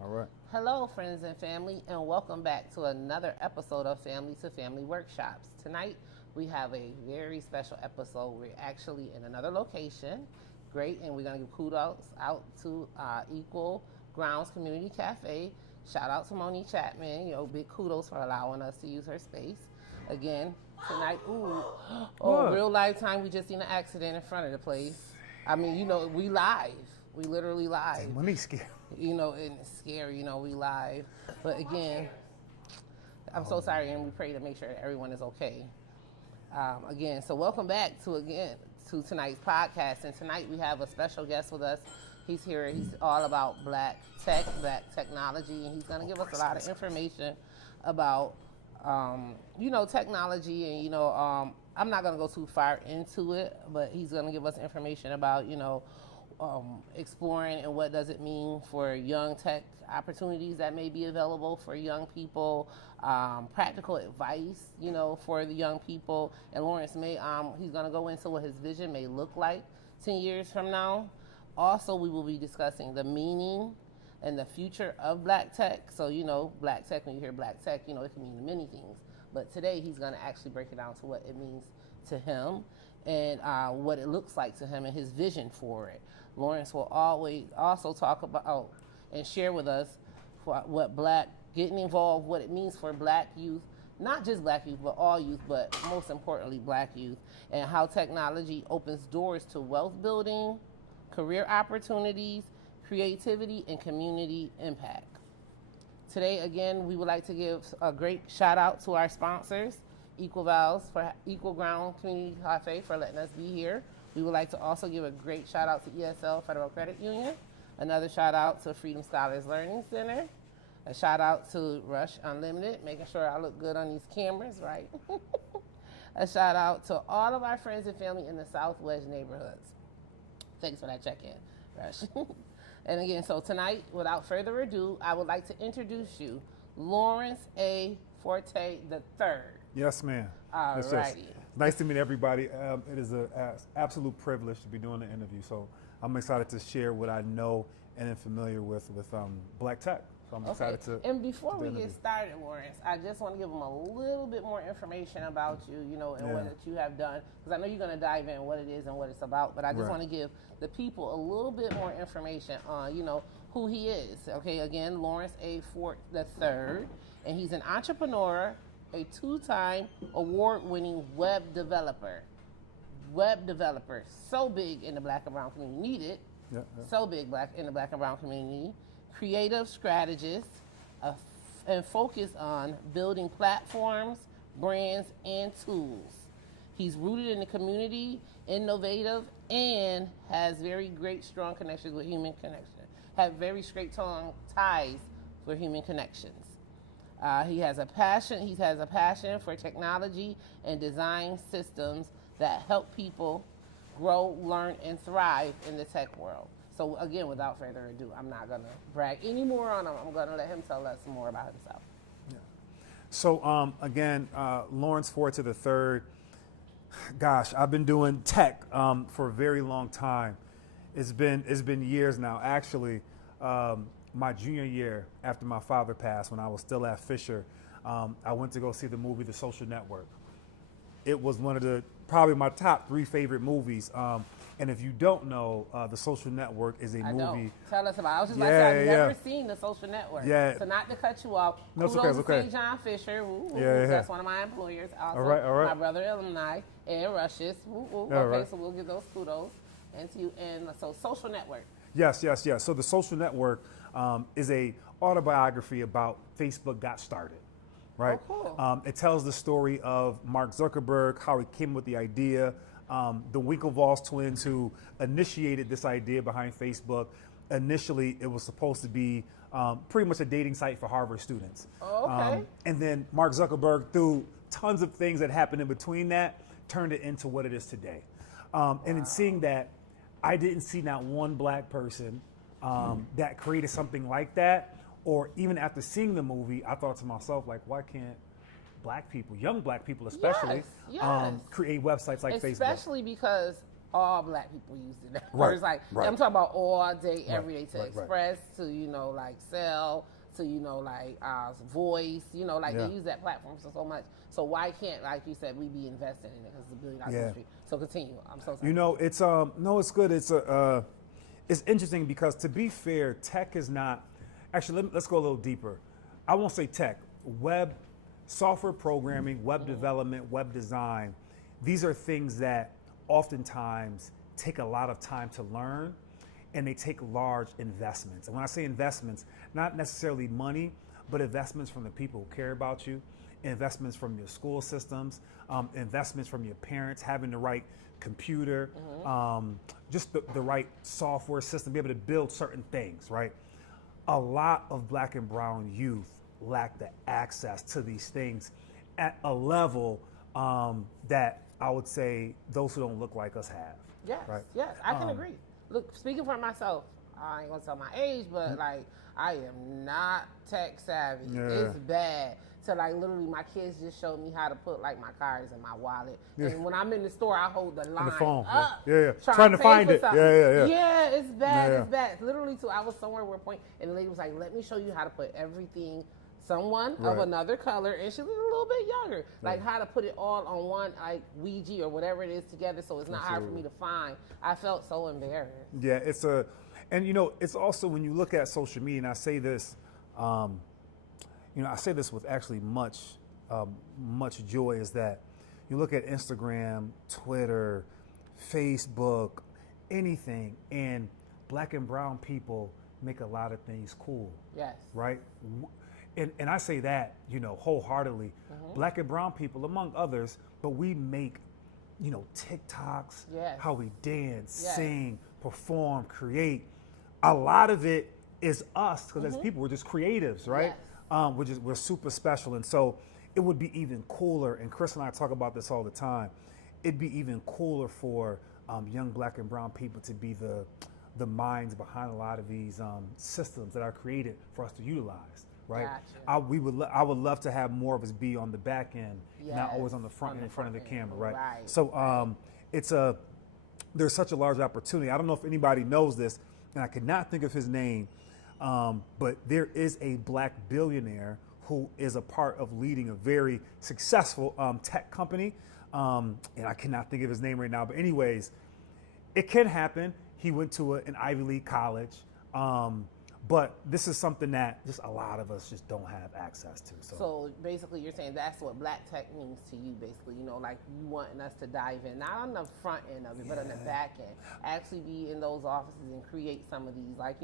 All right. Hello, friends and family, and welcome back to another episode of Family to Family Workshops. Tonight, we have a very special episode. We're actually in another location. Great, and we're going to give kudos out to Equal Grounds Community Cafe. Shout out to Monique Chapman. Big kudos for allowing us to use her space. Again, tonight, real life time. We just seen an accident in front of the place. I mean, we live. We literally live. Money's scary. And it's scary, we live. But again, I'm so sorry, and we pray to make sure that everyone is okay. So welcome back to tonight's podcast. And tonight we have a special guest with us. He's here. He's all about Black tech, Black technology, and he's going to give us a lot of information about, technology. And, I'm not going to go too far into it, but he's going to give us information about, exploring and what does it mean for young tech opportunities that may be available for young people, practical advice, for the young people. And Lawrence he's going to go into what his vision may look like 10 years from now. Also, we will be discussing the meaning and the future of Black tech. So, Black tech, when you hear Black tech, it can mean many things. But today he's going to actually break it down to what it means to him and what it looks like to him and his vision for it. Lawrence will always also talk about and share with us what getting involved, what it means for Black youth, not just Black youth, but all youth, but most importantly, Black youth, and how technology opens doors to wealth building, career opportunities, creativity, and community impact. Today, again, we would like to give a great shout out to our sponsors, Equal Ground Community Cafe, for letting us be here. We would like to also give a great shout out to ESL Federal Credit Union, another shout out to Freedom Scholars Learning Center, a shout out to Rush Unlimited, making sure I look good on these cameras, right? A shout out to all of our friends and family in the Southwest neighborhoods. Thanks for that check-in, Rush. And again, so tonight, without further ado, I would like to introduce you, Lawrence A. Forte III. Yes, ma'am. All righty. Nice to meet everybody. It is an absolute privilege to be doing the interview. So I'm excited to share what I know and am familiar with Black tech. So I'm excited to. And before we get started, Lawrence, I just want to give them a little bit more information about you, and what that you have done, because I know you're going to dive in what it is and what it's about. But I just want to give the people a little bit more information on, who he is. Okay, again, Lawrence A. Fort III, and he's an entrepreneur, a two-time award-winning web developer. So big in the Black and Brown community, needed. So big in the Black and Brown community. Creative strategist, and focused on building platforms, brands, and tools. He's rooted in the community, innovative, and has very great, strong connections with human connection. Have very straight ties for human connections. He has a passion for technology and design systems that help people grow, learn, and thrive in the tech world. So again, without further ado, I'm not going to brag any more on him. I'm going to let him tell us more about himself. Yeah. So again, Lawrence Forte III. Gosh, I've been doing tech for a very long time. It's been years now. Actually, my junior year after my father passed, when I was still at Fisher, I went to go see the movie The Social Network. It was one of probably my top 3 favorite movies. And if you don't know, The Social Network is a movie. Know. Tell us about it. I was just about to say, I've never seen The Social Network. Yeah. So not to cut you off. No, it's kudos okay. to John Fisher. Yeah. That's one of my employers. Also, all right. my brother alumni, and Rushes. Okay, right. So we'll give those kudos. And to you. And so Social Network. Yes. So The Social Network is a autobiography about Facebook got started. Right. Oh, cool. It tells the story of Mark Zuckerberg, how he came with the idea, the Winklevoss twins who initiated this idea behind Facebook. Initially, it was supposed to be pretty much a dating site for Harvard students. Oh, okay. And then Mark Zuckerberg, through tons of things that happened in between that, turned it into what it is today. And in seeing that, I didn't see not one Black person that created something like that. Or even after seeing the movie, I thought to myself, like, why can't Black people, young Black people especially, yes. create websites like Facebook? Especially because all black people used it. Right, It's like, right. I'm talking about all day, every day, to right, right. Express, to, like Cell, to, Voice, like Yeah. they use that platform so much. So why can't, like you said, we be investing in it because it's a $1 billion Yeah. industry. So continue. I'm so sorry. It's no, it's good. It's interesting because, to be fair, tech is not. Actually, let's go a little deeper. I won't say tech. Web, software programming, web development, web design. These are things that oftentimes take a lot of time to learn, and they take large investments. And when I say investments, not necessarily money, but investments from the people who care about you, investments from your school systems, investments from your parents, having the right computer, just the right software system, be able to build certain things, right? A lot of black and brown youth lack the access to these things at a level that I would say those who don't look like us have. Yes, right? yes, I can agree. Look, speaking for myself, I ain't gonna tell my age, but like, I am not tech savvy. Yeah. It's bad. So like, literally, my kids just showed me how to put like my cards in my wallet, and when I'm in the store, I hold the line phone, up, yeah. trying to pay find for it. something. Yeah. Yeah, it's bad. Yeah. It's bad. Literally, too. I was somewhere where point, and the lady was like, "Let me show you how to put everything." Someone of Right. another color, and she was a little bit younger, like how to put it all on one, like Ouija or whatever it is together, so it's not hard for me to find. I felt so embarrassed. Yeah, it's also when you look at social media, and I say this, I say this with actually much joy, is that you look at Instagram, Twitter, Facebook, anything, and black and brown people make a lot of things cool. Yes. Right? And I say that, wholeheartedly. Black and brown people, among others, but we make, TikToks, Yes. how we dance, Yes. sing, perform, create. A lot of it is us, because as people, we're just creatives, right? Yes. We're super special. And so it would be even cooler, and Chris and I talk about this all the time, it'd be even cooler for young black and brown people to be the minds behind a lot of these systems that are created for us to utilize, right? Gotcha. I would love to have more of us be on the back end, not always on the front end, in front of the camera, right? Right. So there's such a large opportunity. I don't know if anybody knows this, and I could not think of his name, but there is a black billionaire who is a part of leading a very successful tech company, and I cannot think of his name right now. But anyways, it can happen. He went to an Ivy League college, but this is something that just a lot of us just don't have access to. So basically, you're saying that's what black tech means to you, basically. Like you wanting us to dive in, not on the front end of it, but on the back end. Actually be in those offices and create some of these, like,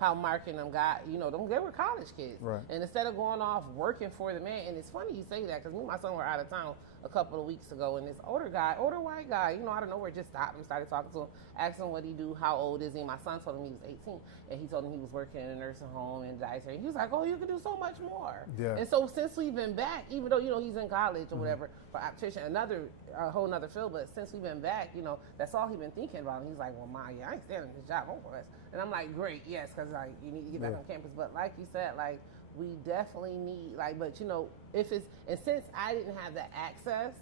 how Mark and them got, they were college kids. Right. And instead of going off working for the man, and it's funny you say that, because me and my son were out of town a couple of weeks ago, and this older white guy, out of nowhere, just stopped and started talking to him, asked him what he do, how old is he. And my son told him he was 18, and he told him he was working in a nursing home and dietary. He was like, "Oh, you can do so much more." Yeah. And so since we've been back, even though he's in college or whatever for optician, a whole nother field, but since we've been back, that's all he's been thinking about. And he's like, "Well, Ma, I ain't staying in this job home for us." And I'm like, "Great, yes, because like you need to get back on campus." But like you said, like we definitely need but if it's, and since I didn't have that access,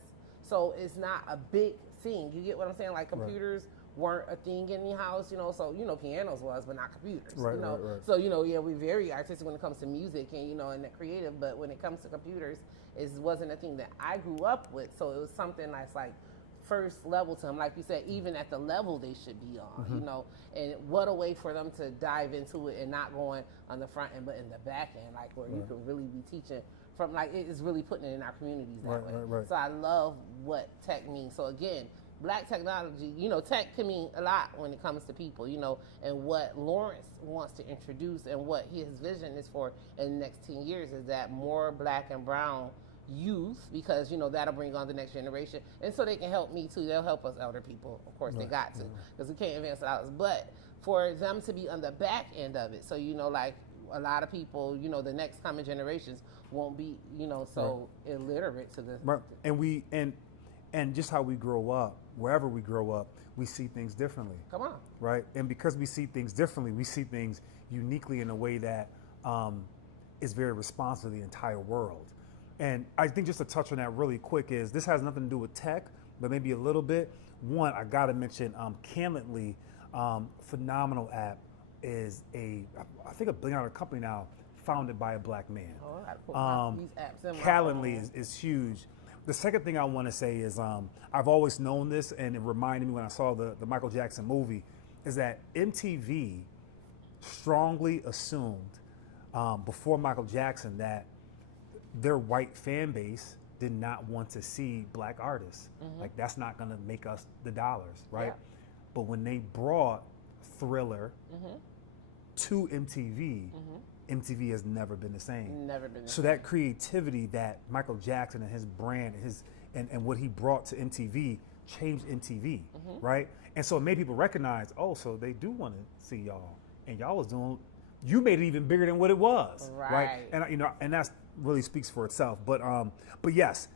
so it's not a big thing. You get what I'm saying? Like computers weren't a thing in the house, so pianos was, but not computers. Right. So we're very artistic when it comes to music and and the creative, but when it comes to computers, it wasn't a thing that I grew up with. So it was something that's like first level to them, like you said, even at the level they should be on, and what a way for them to dive into it and not going on the front end, but in the back end, like where you can really be teaching from, like it is really putting it in our communities that way. Right. So I love what tech means. So again, black technology, tech can mean a lot when it comes to people, and what Lawrence wants to introduce and what his vision is for in the next 10 years is that more black and brown youth, because that'll bring on the next generation, and so they can help me too. They'll help us elder people, of course. They got to, because we can't advance without us, but for them to be on the back end of it, so like a lot of people, the next coming generations won't be illiterate to the and just how we grow up, wherever we grow up, we see things differently. Come on. Right? And because we see things differently, we see things uniquely in a way that is very responsive to the entire world. And I think just to touch on that really quick is, this has nothing to do with tech, but maybe a little bit. One, I gotta mention Calendly, phenomenal app, is I think a billion-dollar company now, founded by a black man. Oh, I gotta put these apps in my Calendly phone. is huge. The second thing I want to say is I've always known this, and it reminded me when I saw the Michael Jackson movie, is that MTV strongly assumed before Michael Jackson that their white fan base did not want to see black artists. Like, that's not going to make us the dollars, right? Yeah. But when they brought Thriller to MTV, MTV has never been the same. Never been the So that creativity that Michael Jackson and his brand and what he brought to MTV changed MTV, right? And so it made people recognize, oh, so they do want to see y'all, and y'all was doing. You made it even bigger than what it was, Right. And and that really speaks for itself. But yes,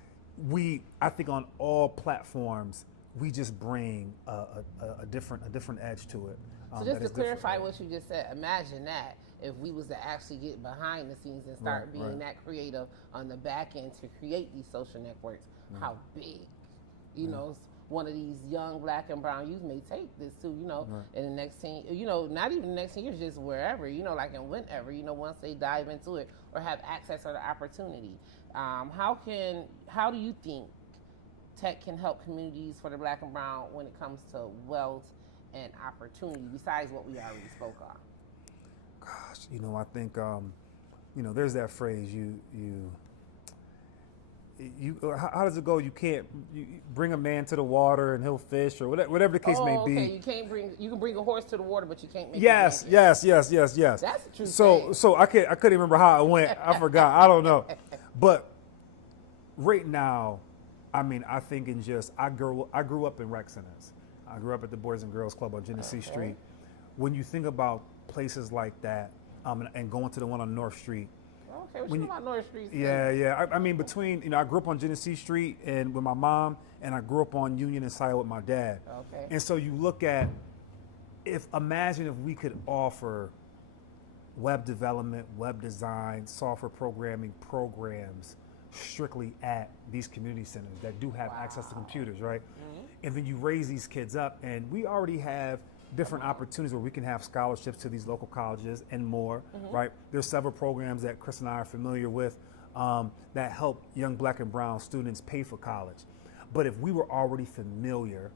I think on all platforms we just bring a different edge to it. So just to clarify what you just said, imagine that if we was to actually get behind the scenes and start being that creative on the back end to create these social networks, how big, one of these young black and brown youth may take this to, in the next 10, not even the next 10 years, just wherever, like in whenever, once they dive into it or have access or the opportunity. How do you think tech can help communities for the black and brown when it comes to wealth and opportunity, besides what we already spoke on? Gosh, I think, there's that phrase, how does it go? You can't bring a man to the water and he'll fish, or whatever the case may be. You can bring a horse to the water, but you can't make Yes. That's the truth. So I couldn't remember how it went. I forgot. I don't know. But right now, I think I grew up in rec centers. I grew up at the Boys and Girls Club on Genesee Street. When you think about places like that, and going to the one on North Street. Okay, what you know about North Street? Yeah. Between, I grew up on Genesee Street and with my mom, and I grew up on Union and Scioto with my dad. Okay. And so you look at, imagine if we could offer web development, web design, software programming programs strictly at these community centers that do have access to computers, right? And then you raise these kids up, and we already have different opportunities where we can have scholarships to these local colleges and more, right? There's several programs that Chris and I are familiar with that help young black and brown students pay for college. But if we were already familiar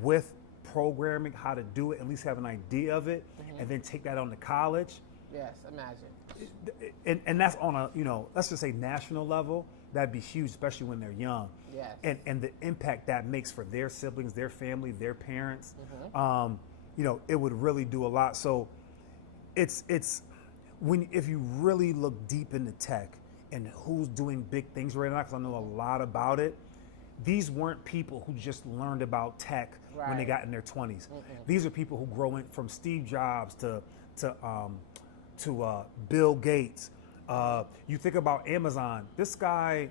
with programming, how to do it, at least have an idea of it, and then take that on to college. Yes, imagine. And that's on a, let's just say national level, that'd be huge, especially when they're young. Yes. And the impact that makes for their siblings, their family, their parents, it would really do a lot. So it's if you really look deep into tech and who's doing big things right now, because I know a lot about it, these weren't people who just learned about tech when they got in their 20s. These are people who grow in from Steve Jobs to Bill Gates. You think about Amazon. This guy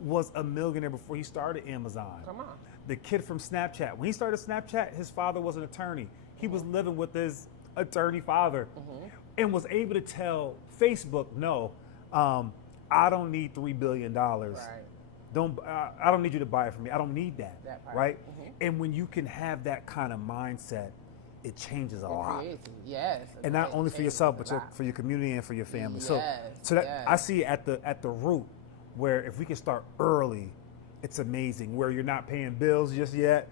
was a millionaire before he started Amazon. Come on. The kid from Snapchat. When he started Snapchat, his father was an attorney. He was living with his attorney father and was able to tell Facebook, no, I don't need $3 billion. Right. I don't need you to buy it for me. I don't need that right? And when you can have that kind of mindset, it changes a lot. Yes. And not only for yourself, but for your community and for your family. So that I see at the root, where if we can start early, it's amazing. Where you're not paying bills just yet,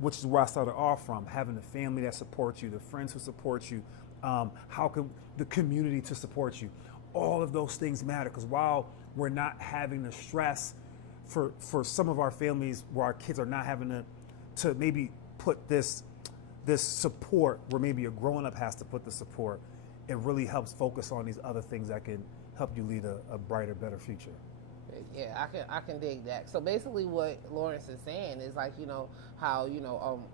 which is where I started off from, having the family that supports you, the friends who support you, how can the community to support you. All of those things matter, because while we're not having the stress for some of our families, where our kids are not having to maybe put this support, where maybe a grown-up has to put the support, it really helps focus on these other things that can help you lead a brighter, better future. Yeah, I can dig that. So basically what Lawrence is saying is like, how,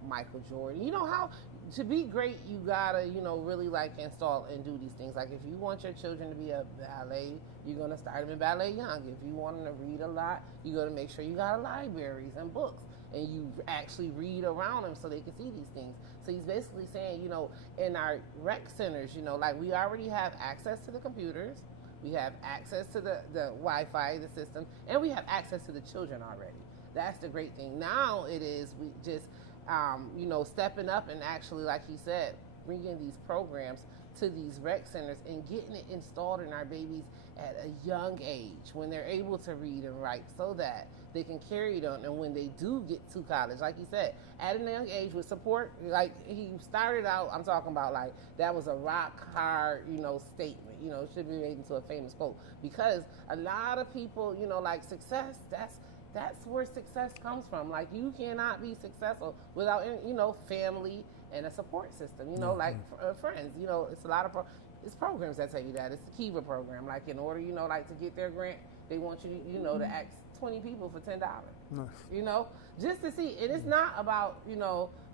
Michael Jordan, how to be great, you gotta, really like install and do these things. Like if you want your children to be a ballet, you're gonna start them in ballet young. If you want them to read a lot, you're gonna make sure you got libraries and books, and you actually read around them so they can see these things. So he's basically saying, in our rec centers, like we already have access to the computers. We have access to the Wi-Fi, the system, and we have access to the children already. That's the great thing. Now it is we just, stepping up and actually, like he said, bringing these programs to these rec centers and getting it installed in our babies at a young age when they're able to read and write so that they can carry it on. And when they do get to college, like you said, at a young age with support, like he started out, I'm talking about like that was a rock hard, statement, it should be made into a famous quote, because a lot of people, like success, that's where success comes from. Like you cannot be successful without, family and a support system, like friends, it's a lot of it's programs that tell you that. It's the Kiva program. Like in order, to get their grant, they want you to, to ask 20 people for $10. Nice. Just to see. And it's not about,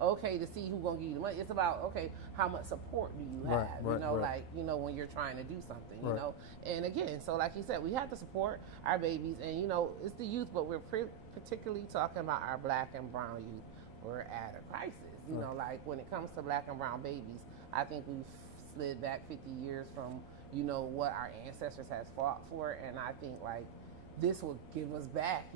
okay, to see who's gonna give you the money. It's about, okay, how much support do you have? Right. When you're trying to do something, Right. And again, so like you said, we have to support our babies, and it's the youth, but we're particularly talking about our Black and brown youth. We're at a crisis. Like when it comes to Black and brown babies, I think we've slid back 50 years from, what our ancestors has fought for. And I think like this will give us back,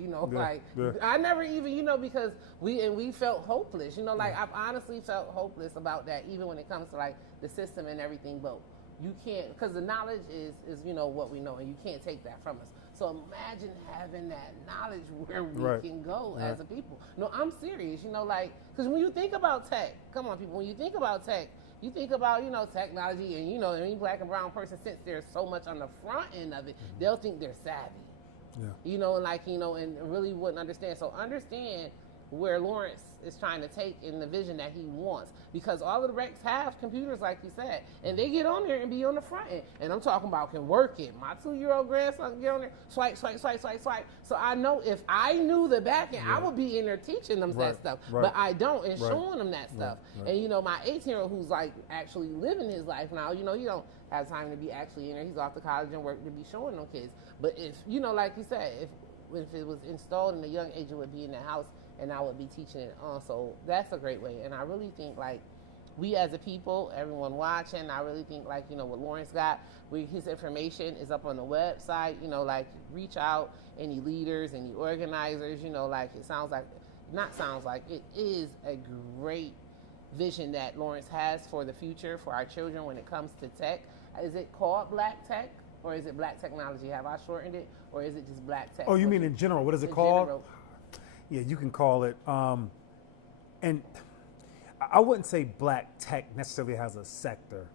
I never even, because we felt hopeless, I've honestly felt hopeless about that, even when it comes to like the system and everything, but you can't, because the knowledge is, what we know, and you can't take that from us. So imagine having that knowledge where we can go as a people. No, I'm serious, because when you think about tech, come on people, when you think about tech, you think about, technology, and, any Black and brown person, since there's so much on the front end of it, they'll think they're savvy. Yeah. And really wouldn't understand. So understand where Lawrence is trying to take in the vision that he wants, because all of the recs have computers, like you said, and they get on there and be on the front end. And I'm talking about can work it. My 2-year-old grandson can get on there, swipe. So I know if I knew the back end, I would be in there teaching them that stuff. Right. But I don't, and showing them that stuff. Right. And my 18-year-old who's like actually living his life now, he don't have time to be actually in there. He's off to college and work to be showing them kids. But if like you said, if it was installed in a young age, it would be in the house, and I would be teaching it on. So that's a great way. And I really think like we as a people, everyone watching, I really think like, what Lawrence got, his information is up on the website, like reach out, any leaders, any organizers, like it is a great vision that Lawrence has for the future, for our children when it comes to tech. Is it called Black Tech? Or is it Black Technology? Have I shortened it? Or is it just Black Tech? Oh, you mean in general? What is it called? General. Yeah, you can call it. And I wouldn't say Black Tech necessarily has a sector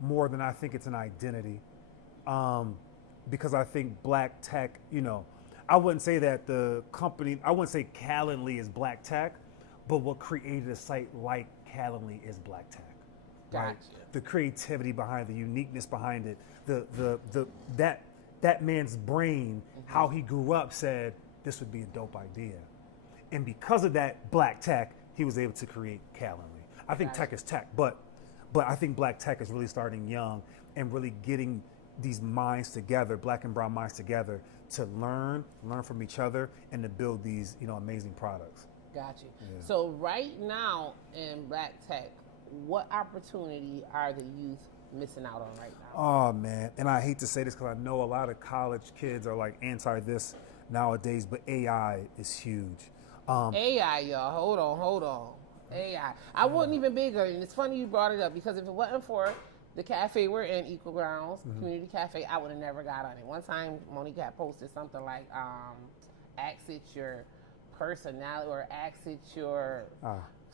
more than I think it's an identity. Because I think Black Tech, I wouldn't say that the company, I wouldn't say Calendly is Black Tech, but what created a site like Calendly is Black Tech. Right? Gotcha. The creativity behind it, the uniqueness behind it, that man's brain, how he grew up said this would be a dope idea. And because of that Black Tech, he was able to create Calendly. I think tech is tech, but I think Black Tech is really starting young and really getting these minds together, Black and brown minds together, to learn from each other and to build these, amazing products. Got you. Yeah. So right now in Black Tech, what opportunity are the youth missing out on right now? Oh man, and I hate to say this because I know a lot of college kids are like anti this nowadays, but AI is huge. AI, y'all, hold on. AI. I wasn't even bigger, and it's funny you brought it up, because if it wasn't for the cafe we're in, Equal Grounds Community Cafe, I would have never got on it. One time, Monique had posted something like, ask it your personality, or ask it your...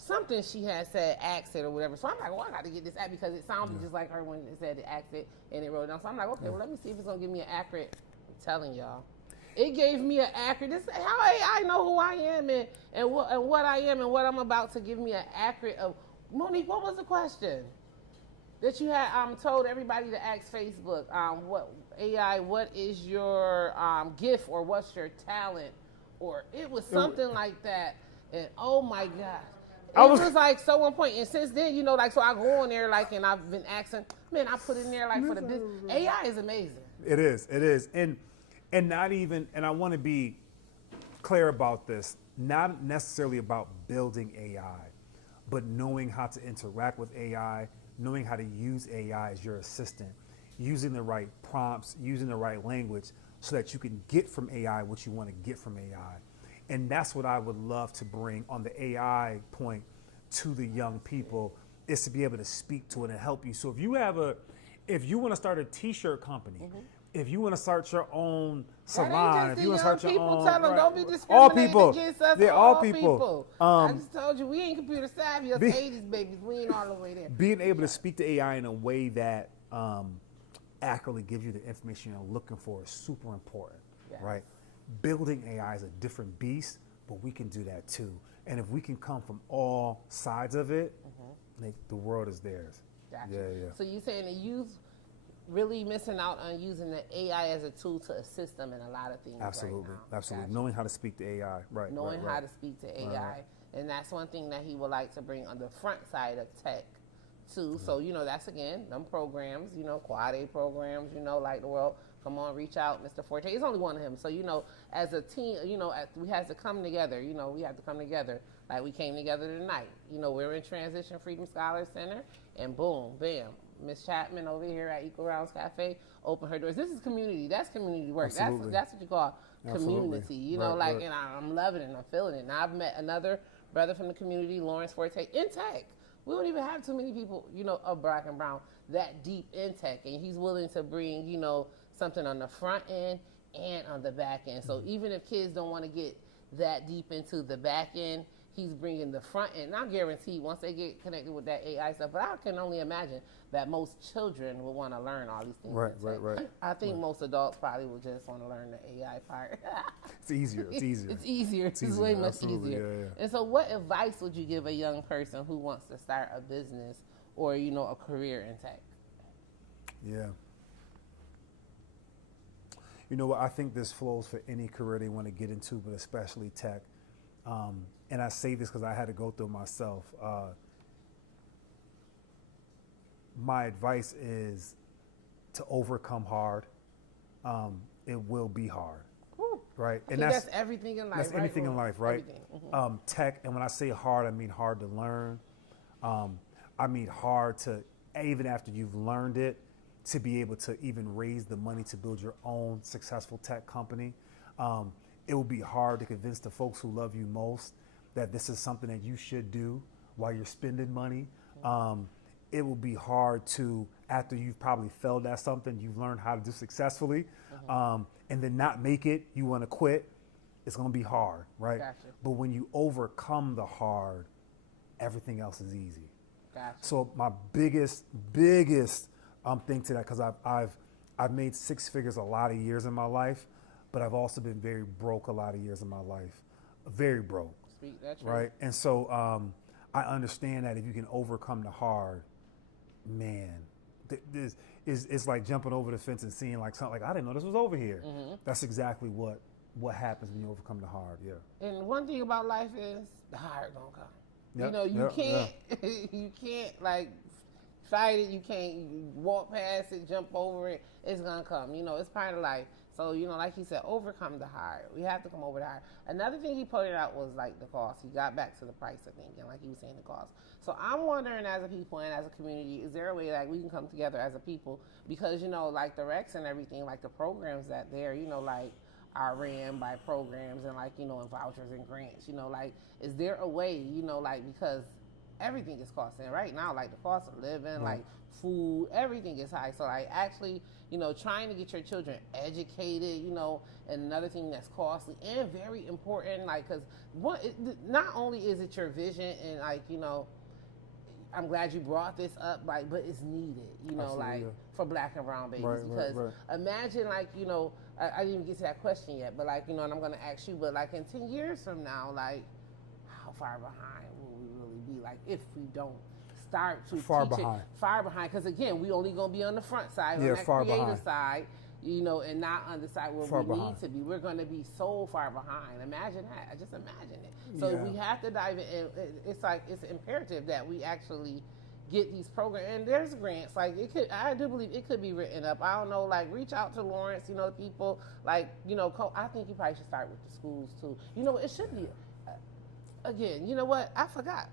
Something she had said, ask it or whatever. So I'm like, well, I got to get this app, because it sounded just like her when it said ask it and it wrote it down. So I'm like, okay, well, let me see if it's going to give me an accurate, I'm telling y'all. It gave me an accurate, this how I know who I am and what I am and what I'm about to give me an accurate of. Monique, what was the question that you had told everybody to ask Facebook? What AI, what is your gift, or what's your talent? Or it was something like that. And oh my gosh. It was like so on point. And since then, so I go on there and I've been asking, man, I put in there for the business. AI is amazing. It is. And not even, and I want to be clear about this, not necessarily about building AI, but knowing how to interact with AI, knowing how to use AI as your assistant. using the right prompts, using the right language so that you can get from AI what you want to get from AI. And that's what I would love to bring on the AI point to the young people, is to be able to speak to it and help you. So if you want to start a t-shirt company, if you want to start your own salon, if you want to start your own, tell them, don't be all discriminating people, against us. yeah, all people. I just told you we ain't computer savvy. Us 80s babies, we ain't all the way there. Being able to speak to AI in a way that accurately gives you the information you're looking for is super important, right? Building AI is a different beast, but we can do that too. And if we can come from all sides of it, the world is theirs. Gotcha. Yeah. So you saying the youth really missing out on using the AI as a tool to assist them in a lot of things. Absolutely, right now. absolutely. Gotcha. Knowing how to speak to AI, right? Knowing how to speak to AI, and that's one thing that he would like to bring on the front side of tech, too. So that's again them programs, Quad A programs, like the world. Come on, reach out, Mr. Forte. It's only one of him. So as a team, we have to come together. We have to come together. Like we came together tonight. We're in Transition Freedom Scholars Center, and boom, bam. Miss Chapman over here at Equal Rounds Cafe opened her doors. This is community. That's community work. Absolutely. That's what you call community. Right. And I'm loving it and I'm feeling it. Now I've met another brother from the community, Lawrence Forte, in tech. We don't even have too many people, of Black and Brown that deep in tech, and he's willing to bring, something on the front end and on the back end. So even if kids don't want to get that deep into the back end, he's bringing the front end. And I guarantee once they get connected with that AI stuff, but I can only imagine that most children will want to learn all these things. Right. I think most adults probably will just want to learn the AI part. It's easier. It's easier. It's way much Absolutely. easier. Yeah. And so what advice would you give a young person who wants to start a business or, a career in tech? Yeah. You know what? I think this flows for any career they want to get into, but especially tech. And I say this because I had to go through myself. My advice is to overcome hard. It will be hard, right? And that's everything in life. That's anything in life, right? Everything. Tech, and when I say hard, I mean hard to learn. I mean hard to, even after you've learned it, to be able to even raise the money to build your own successful tech company. It will be hard to convince the folks who love you most that this is something that you should do while you're spending money. It will be hard to, after you've probably failed at something you've learned how to do successfully, and then not make it, you want to quit. It's going to be hard, right? Gotcha. But when you overcome the hard, everything else is easy. Gotcha. So my biggest thing to that, because I've made six figures a lot of years in my life, but I've also been very broke a lot of years in my life, very broke. Speak that truth. Right, and so I understand that if you can overcome the hard, man, this it's like jumping over the fence and seeing like something like I didn't know this was over here. That's exactly what happens when you overcome the hard. Yeah. And one thing about life is the hard gonna come. Yep, You can't you can't like fight it. You can't walk past it, jump over it. It's gonna come. It's part of life. So, like he said, overcome the hard. We have to come over the hard. Another thing he pointed out was like the cost. He got back to the price of thinking, like he was saying, the cost. So I'm wondering, as a people and as a community, is there a way that we can come together as a people? Because, like the Rex and everything, like the programs that there, like are ran by programs and like, and vouchers and grants, like, is there a way, because everything is costing right now, like the cost of living, like food, everything is high. So like actually, trying to get your children educated, and another thing that's costly and very important, like, because not only is it your vision and like, I'm glad you brought this up, like, but it's needed, like for Black and brown babies, because imagine like, I didn't even get to that question yet, but like, and I'm going to ask you, but like in 10 years from now, like how far behind will we really be, like if we don't start to far teach behind. Far behind, because again, we only going to be on the front side, on that creative side, and not on the side where we need to be. We're going to be so far behind. Imagine that. Just imagine it. So we have to dive in. It's like it's imperative that we actually get these programs. And there's grants. Like I do believe it could be written up. I don't know. Like reach out to Lawrence. people. Like I think you probably should start with the schools too. It should be. Again, you know what? I forgot.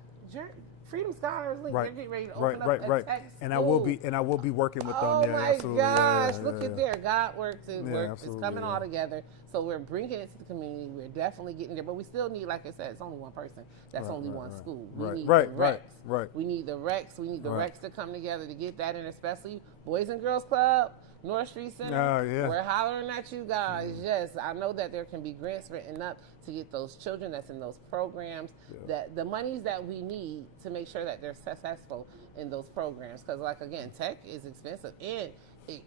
Freedom Scholars Link. Right. They're getting ready to Right, open up right, a right. tech And I will school. be working with them. Oh Yeah, my absolutely. gosh! Yeah, Look yeah. at there. God works. It Yeah, works. It's absolutely, coming yeah. all together. So we're bringing it to the community. We're definitely getting there, but we still need, like I said, it's only one person. That's Right, only right, one right. school. Right, We need right, the right, Rex. right. We need the Rex. We need the Right. Rex to come together to get that in, especially Boys and Girls Club, North Street Center. Oh, yeah. We're hollering at you guys. Yes, I know that there can be grants written up to get those children that's in those programs, that the monies that we need to make sure that they're successful in those programs. Because, like, again, tech is expensive. And it,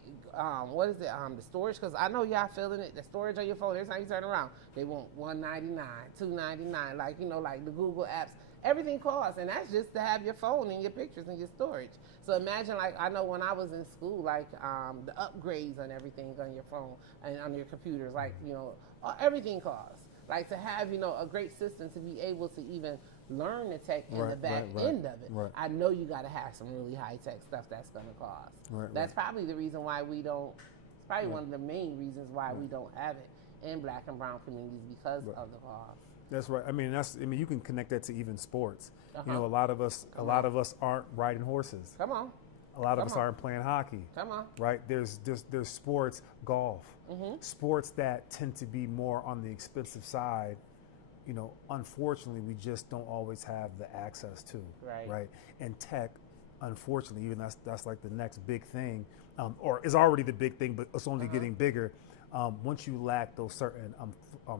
what is it? The storage, because I know y'all feeling it. The storage on your phone, every time you turn around, they want $199, $299, like, you know, like the Google apps. Everything costs, and that's just to have your phone and your pictures and your storage. So imagine, like, I know when I was in school, like, the upgrades on everything on your phone and on your computers, like, you know, everything costs. Like, to have, you know, a great system to be able to even learn the tech and the Right, back right, end of it. right. I know you got to have some really high tech stuff that's going to cost. Right, That's probably the reason why we don't. It's probably one of the main reasons why we don't have it in Black and brown communities because of the cost. That's right. I mean, you can connect that to even sports. You know, Uh-huh. a lot of us aren't riding horses. Come on, A lot of us Come on. aren't playing hockey. come on. Right? There's sports, golf, sports that tend to be more on the expensive side. You know, unfortunately, we just don't always have the access to. Right. And tech, unfortunately, even that's like the next big thing, or is already the big thing, but it's only getting bigger. Once you lack those certain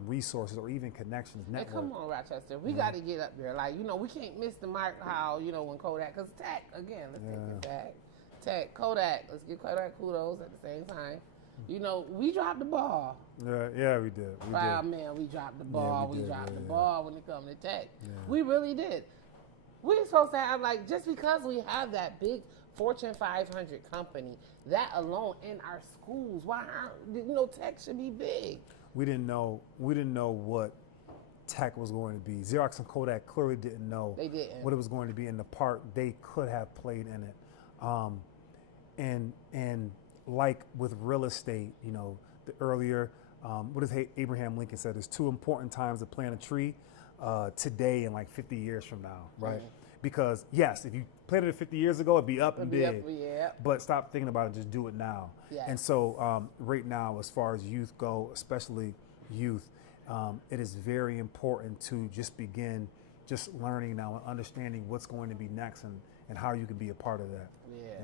resources or even connections, Hey, network. come on, Rochester. We got to get up there. Like, you know, we can't miss the mark how, you know, when Kodak, because tech, again, let's take it back. Tech, Kodak, let's give Kodak kudos at the same time. You know, we dropped the ball. Yeah, we did. Wow, man, we dropped the ball. we we did, dropped the yeah. ball when it comes to tech. We really did. We're supposed to have, like, just because we have that big Fortune 500 company, that alone in our schools, why aren't, you know, tech should be big. We didn't know what tech was going to be. Xerox and Kodak clearly didn't know They didn't. what it was going to be in the part they could have played in it. And like with real estate, you know, the earlier, what does Abraham Lincoln said? There's two important times to plant a tree, today and like 50 years from now, right? Because yes, if you planted it 50 years ago, it'd be up and big. Yeah. But stop thinking about it, just do it now. Yes. And so right now, as far as youth go, especially youth, it is very important to just begin just learning now and understanding what's going to be next and how you can be a part of that. Yeah.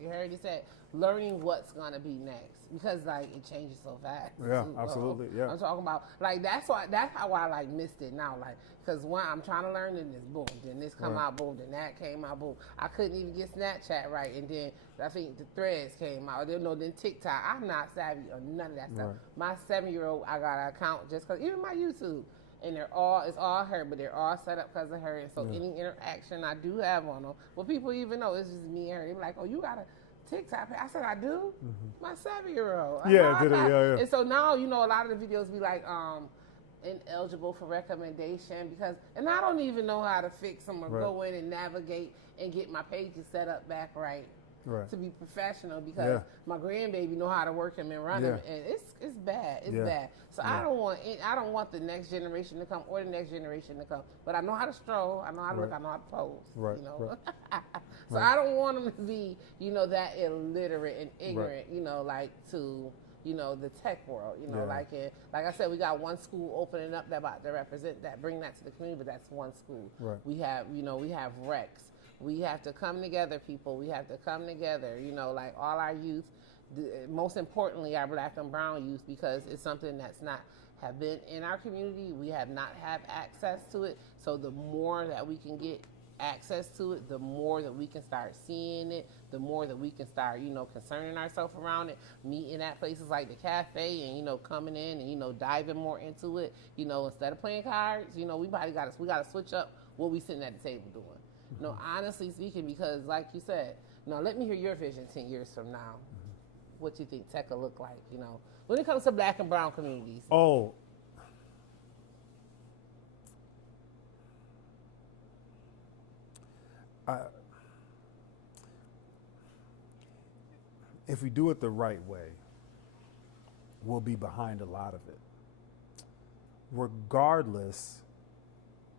You heard he said learning what's gonna be next, because like it changes so fast. Yeah, too. absolutely, yeah. I'm talking about, like, that's how I like missed it now, like, because when I'm trying to learn, then this boom, then this come out, boom, then that came out, boom. I couldn't even get Snapchat right, and then I think the Threads came out. Then TikTok. I'm not savvy on none of that stuff. My 7-year-old, I got an account just because, even my YouTube. And it's all her, but they're all set up because of her. And so any interaction I do have on them, well, people even know it's just me and her. They're like, oh, you got a TikTok page? I said, I do? My 7-year-old. Yeah, did it, yeah. And so now, you know, a lot of the videos be like, ineligible for recommendation and I don't even know how to fix them or go in and navigate and get my pages set up back right. To be professional, because my grandbaby know how to work them and run them, and it's bad. It's bad. So I don't want the next generation to come or the next generation to come. But I know how to stroll. I know how to look. I know how to pose. Right. You know. So I don't want them to be, you know, that illiterate and ignorant. You know, like to, you know, the tech world. You know, like I said, we got one school opening up that about to represent that, bring that to the community. But that's one school. Right. We have Rex. We have to come together, people. We have to come together, you know, like all our youth, most importantly, our Black and brown youth, because it's something that's not have been in our community. We have not had access to it. So the more that we can get access to it, the more that we can start seeing it, the more that we can start, you know, concerning ourselves around it, meeting at places like the cafe and, you know, coming in and, you know, diving more into it, you know, instead of playing cards, you know, we got to switch up what we sitting at the table doing. No, honestly speaking, because like you said, now let me hear your vision 10 years from now. What you think tech will look like, you know, when it comes to Black and brown communities. Oh, if we do it the right way, we'll be behind a lot of it. Regardless,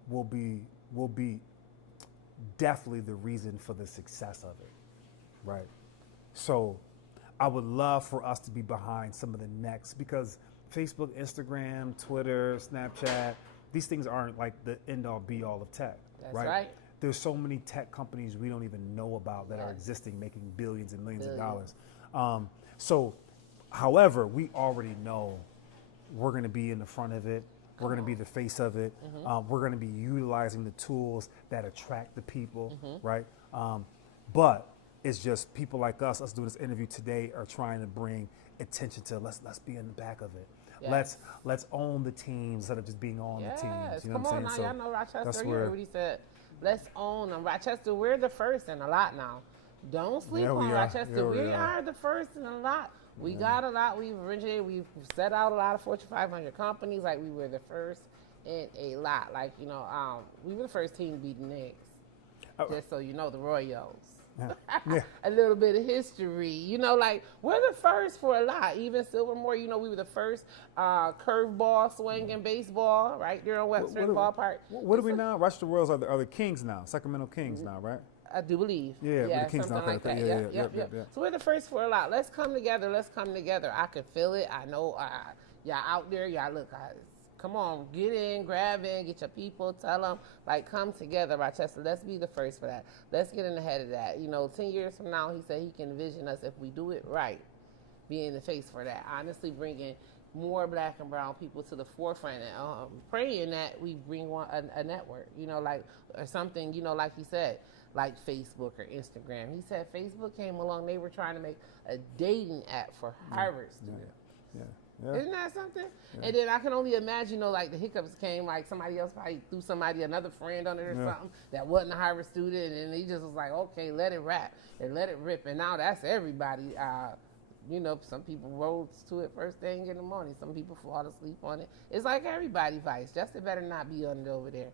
we'll be definitely the reason for the success of it, right? So I would love for us to be behind some of the next, because Facebook, Instagram, Twitter, Snapchat, these things aren't like the end all be all of tech. That's right. There's so many tech companies we don't even know about that are existing, making billions and millions of dollars. So, however, we already know we're going to be in the front of it. We're going to be the face of it. We're going to be utilizing the tools that attract the people, right? But it's just people like us doing this interview today are trying to bring attention to let's be in the back of it. Yes. Let's own the teams instead of just being on the teams. You know Come what I'm on saying? now, y'all know Rochester. that's You where- heard what he said. Let's own them. Rochester, we're the first in a lot now. Don't sleep on Rochester. Yeah, we are the first in a lot. We got a lot. We've originated. We've set out a lot of Fortune 500 companies. Like, we were the first in a lot. Like, you know, we were the first team to beat the Knicks. Just so you know, the Royals. Yeah. A little bit of history, you know, like we're the first for a lot. Even Silvermore, you know, we were the first curveball swinging baseball right there on Western Ballpark. What are we now? Rochester Royals are the Kings now, Sacramento Kings now, right? I do believe. Yeah, we're the Kings something now. like that. Yeah, Yep. yeah. So we're the first for a lot. Let's come together. Let's come together. I can feel it. I know y'all out there. Y'all look. Come on, get in, grab in, get your people, tell them, like, come together, Rochester. Let's be the first for that. Let's get in ahead of that. You know, 10 years from now, he said he can envision us, if we do it right, being the face for that. Honestly, bringing more black and brown people to the forefront, and praying that we bring a network, you know, like, or something, you know, like he said, like Facebook or Instagram. He said Facebook came along, they were trying to make a dating app for Harvard students. Yeah. Isn't that something? Yeah. And then I can only imagine, you know, like the hiccups came, like somebody else probably threw another friend on it or something that wasn't a Harvard student, and he just was like, okay, let it rap and let it rip. And now that's everybody. You know, some people rose to it first thing in the morning. Some people fall asleep on it. It's like everybody vice. Justin better not be on it over there.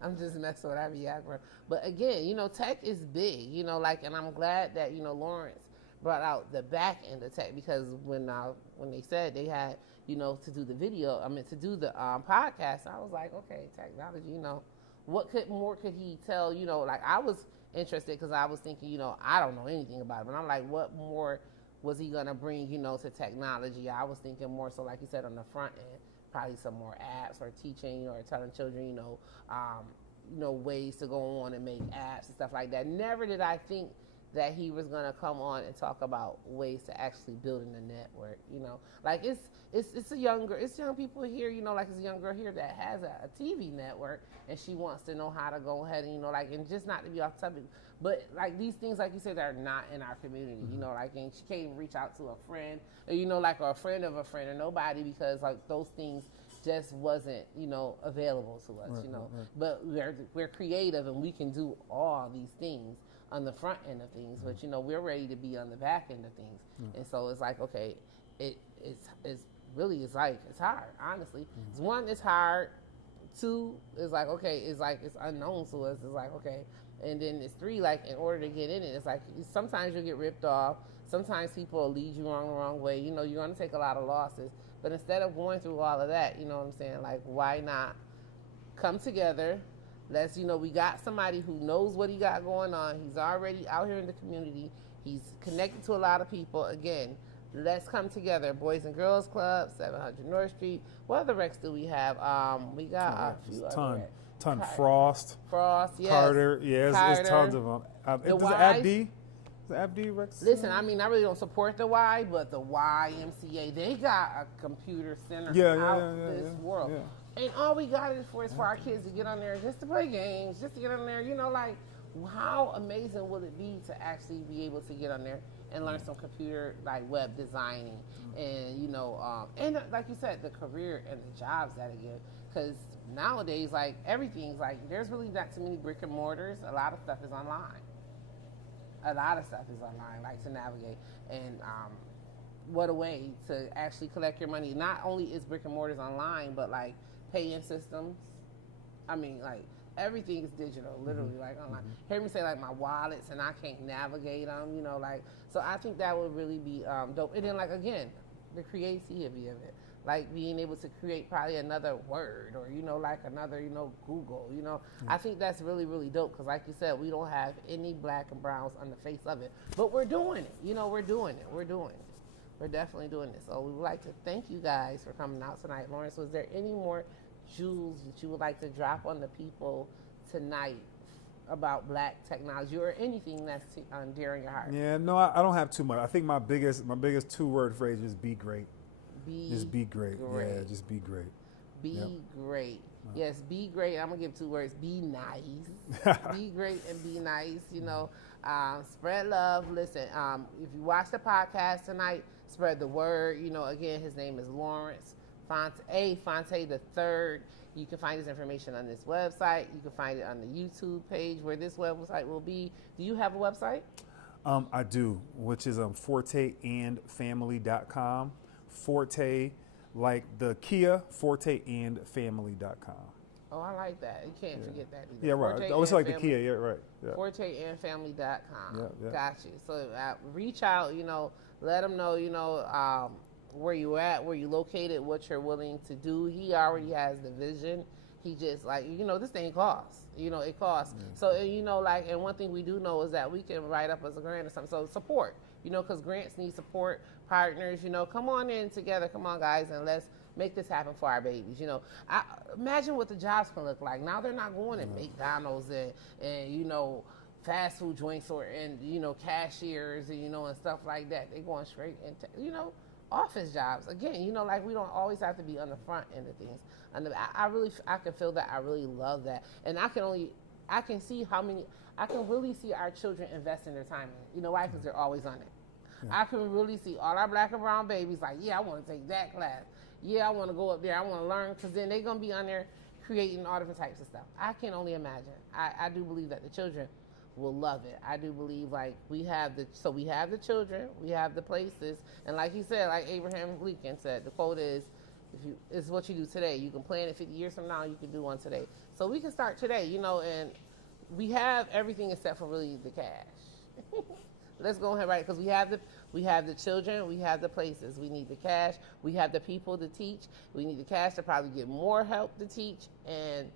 I'm just messing with Viagra. But again, you know, tech is big, you know, like, and I'm glad that, you know, Lawrence brought out the back end of tech, because when they said they had, you know, to do the video, to do the podcast, I was like, okay, technology, you know, what more could he tell, you know, like, I was interested because I was thinking, you know, I don't know anything about it, but I'm like, what more was he going to bring, you know, to technology? I was thinking more so, like you said, on the front end, probably some more apps or teaching or telling children, you know, ways to go on and make apps and stuff like that. Never did I think that he was going to come on and talk about ways to actually building a network, you know. Like, it's young people here, you know, like, it's a young girl here that has a TV network, and she wants to know how to go ahead and, you know, like, and just not to be off topic, but, like, these things, like you said, are not in our community, you know, like, and she can't even reach out to a friend, or, you know, like, or a friend of a friend or nobody, because, like, those things just wasn't, you know, available to us, you know. Right. But we're creative, and we can do all these things on the front end of things, but, you know, we're ready to be on the back end of things. And so it's like, okay, it's really, it's hard, honestly. It's one, it's hard. Two, it's like, okay, it's unknown to us. It's like, okay. And then it's three, like, in order to get in it, it's like, sometimes you'll get ripped off. Sometimes people will lead you the wrong way. You know, you're going to take a lot of losses. But instead of going through all of that, you know what I'm saying? Like, why not come together? Let's, you know, we got somebody who knows what he got going on. He's already out here in the community. He's connected to a lot of people. Again, let's come together. Boys and Girls Club, 700 North Street. What other recs do we have? We got a few other recs. Frost, yes. Carter, it's tons of them. Does Abdi Rex? Listen, I mean, I really don't support the Y, but the YMCA, they got a computer center out this world. Yeah. And all we got it for is for our kids to get on there, just to play games, just to get on there. You know, like, how amazing will it be to actually be able to get on there and learn some computer, like, web designing, and, you know, and like you said, the career and the jobs that it gives. Because nowadays, like, everything's like, there's really not too many brick and mortars. A lot of stuff is online. Like, to navigate. And what a way to actually collect your money. Not only is brick and mortars online, but, like, pay-in systems. I mean, like, everything is digital, literally, like, online. Hear me say, like, my wallets, and I can't navigate them, you know, like, so I think that would really be dope. And then, like, again, the creativity of it. like being able to create probably another word or, like another, Google, I think that's really, really dope because like you said, we don't have any black and browns on the face of it, but we're doing it. We're doing it. We're definitely doing it. So we would like to thank you guys for coming out tonight. Lawrence, was there any more jewels that you would like to drop on the people tonight about black technology or anything that's dear in your heart? Yeah, no, I don't have too much. I think my biggest 2-word phrase is be great. Just be great. Yeah, just be great. Be great. Yes, be great. I'm going to give 2 words. Be nice. Be great and be nice. Spread love. Listen, if you watch the podcast tonight, spread the word. Again, his name is Lawrence Fonte the third. You can find his information on this website. You can find it on the YouTube page where this website will be. Do you have a website? I do, which is forteandfamily.com. Forte, like the Kia, forteandfamily.com. Oh, I like that. You can't forget that either. Yeah, right. I always like the Kia. Yeah, right. Yeah. Forteandfamily.com. Yeah. Got you. So reach out, let them know, where you at, where you located, what you're willing to do. He already has the vision. He just this thing costs. It costs. So, and one thing we do know is that we can write up as a grant or something. So support, because grants need support, partners, come on in together. Come on, guys, and let's make this happen for our babies. I imagine what the jobs can look like. Now they're not going to McDonald's and fast food joints and cashiers and, and stuff like that. They're going straight into, office jobs. Again, we don't always have to be on the front end of things. I can feel that. I really love that. And I can really see our children invest in their time in it. Why? Because they're always on it. Yeah. I can really see all our black and brown babies like, yeah, I want to take that class. Yeah, I want to go up there. I want to learn, because then they're going to be on there creating all different types of stuff. I can only imagine. I do believe that the children will love it. I do believe we have the children, we have the places, and like he said, like Abraham Lincoln said, the quote is, it's what you do today. You can plan it 50 years from now, you can do one today. So we can start today, and we have everything except for really the cash. Let's go ahead, right? Because we have the children, we have the places. We need the cash. We have the people to teach. We need the cash to probably get more help to teach and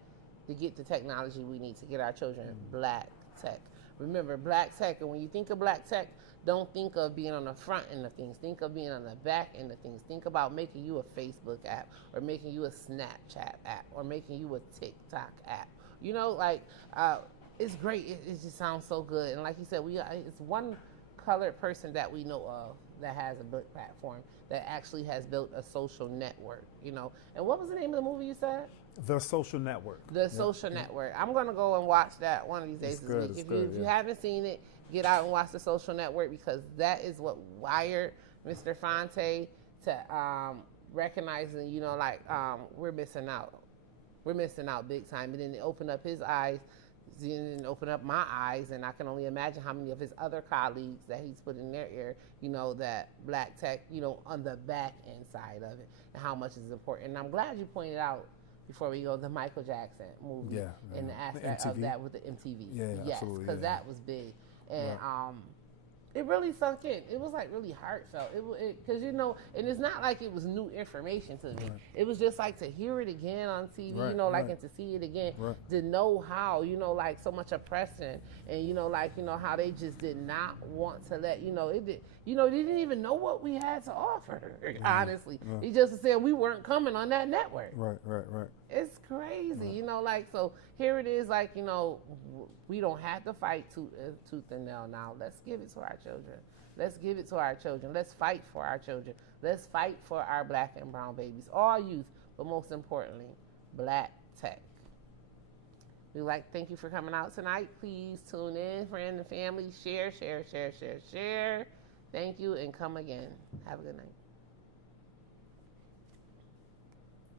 to get the technology we need to get our children black tech. Remember, black tech, and when you think of black tech, don't think of being on the front end of things. Think of being on the back end of things. Think about making you a Facebook app, or making you a Snapchat app, or making you a TikTok app. It's great. It just sounds so good. And like you said, it's one colored person that we know of that has a book platform that actually has built a social network. And what was the name of the movie you said? The Social Network. The Social Network. I'm going to go and watch that one of these days this week. If you haven't seen it, get out and watch The Social Network, because that is what wired Mr. Fonte to recognizing, we're missing out. We're missing out big time. And then it opened up his eyes, and opened up my eyes, and I can only imagine how many of his other colleagues that he's put in their ear, that black tech, on the back end side of it, and how much is important. And I'm glad you pointed out, before we go, the Michael Jackson movie and the aspect of that with the MTV. Yes, because that was big. And it really sunk in. It was really heartfelt. Because and it's not like it was new information to me. Right. It was just to hear it again on TV, and to see it again, to know how, so much oppression, and how they just did not want to let they didn't even know what we had to offer. Honestly, he just said we weren't coming on that network. Right. It's crazy, so here it is, we don't have to fight tooth and nail now. Let's give it to our children. Let's give it to our children. Let's fight for our children. Let's fight for our black and brown babies, all youth, but most importantly, black tech. We'd like to thank you for coming out tonight. Please tune in, friend and family. Share. Thank you, and come again. Have a good night.